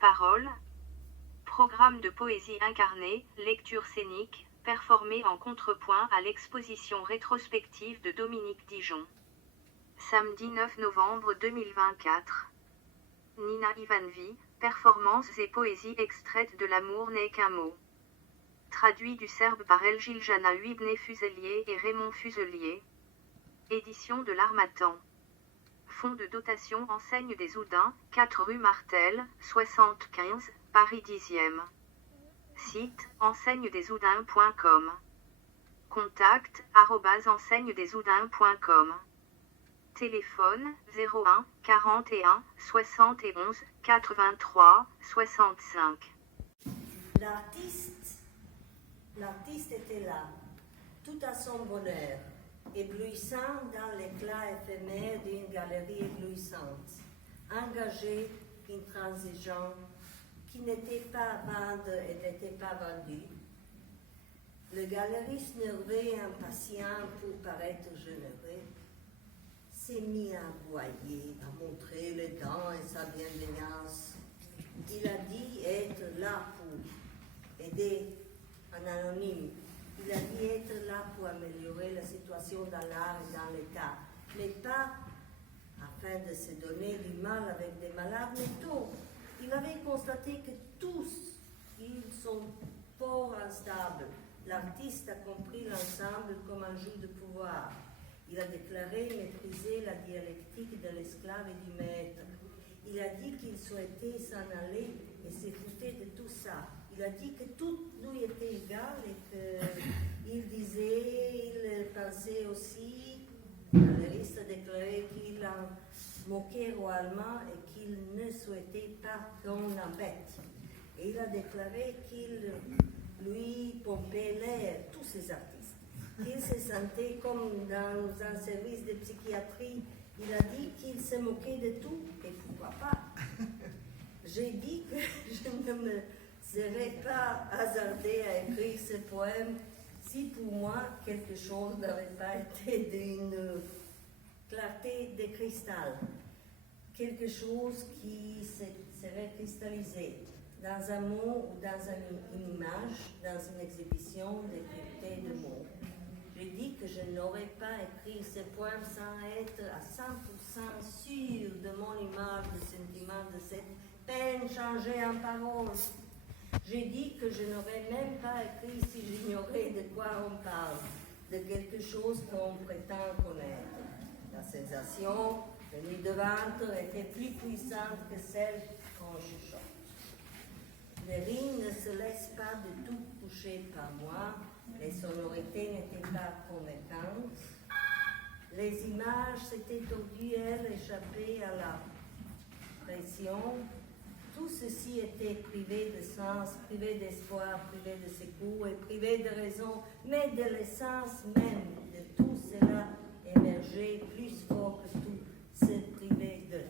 Paroles, programme de poésie incarnée, lecture scénique, performée en contrepoint à l'exposition rétrospective de Dominique Dijon. Samedi 9 novembre 2024. Nina Ivanvi, performances et poésie extraites de L'amour n'est qu'un mot. Traduit du serbe par Elgiljana Huibné Fuselier et Raymond Fuselier. Édition de l'Harmattan. Fonds de dotation Enseigne des Oudins, 4 rue Martel, 75, Paris 10e. Site, enseignedesoudins.com. Contact, @enseignedesoudins.com. Téléphone, 01 41 71 83 65. L'artiste était là, tout à son bonheur, éblouissant dans l'éclat éphémère d'une galerie éblouissante, engagé, intransigeant, qui n'était pas à vendre et n'était pas vendu. Le galeriste nerveux et impatient pour paraître généreux s'est mis à aboyer, à montrer les dents et sa bienveillance. Il a dit être là pour aider en anonyme. Il a dit être là pour améliorer la situation dans l'art et dans l'État, mais pas afin de se donner du mal avec des malades mentaux. Il avait constaté que tous, ils sont fort instables. L'artiste a compris l'ensemble comme un jeu de pouvoir. Il a déclaré mépriser la dialectique de l'esclave et du maître. Il a dit qu'il souhaitait s'en aller et se foutait de tout ça. Il a dit que tout lui était égal et qu'il pensait aussi, le liste a déclaré qu'il en moquait royalement et qu'il ne souhaitait pas qu'on l'embête. Et il a déclaré qu'il lui pompait l'air, tous ces artistes. Il se sentait comme dans un service de psychiatrie. Il a dit qu'il se moquait de tout, et pourquoi pas. J'ai dit que je ne me serais pas hasardée à écrire ce poème si pour moi quelque chose n'avait pas été d'une clarté de cristal, quelque chose qui serait cristallisé dans un mot ou dans une image, dans une exhibition décryptée de mots. J'ai dit que je n'aurais pas écrit ce poème sans être à 100% sûre de mon image, de sentiment, de cette peine changée en paroles. J'ai dit que je n'aurais même pas écrit si j'ignorais de quoi on parle, de quelque chose qu'on prétend connaître. La sensation venue de ventre était plus puissante que celle qu'on chuchote. Les rimes ne se laissent pas du tout toucher par moi, les sonorités n'étaient pas convaincantes, les images s'étaient tordues, elles, échappées à la pression. Tout ceci était privé de sens, privé d'espoir, privé de secours et privé de raison, mais de l'essence même de tout cela émergeait plus fort que tout, se privé de.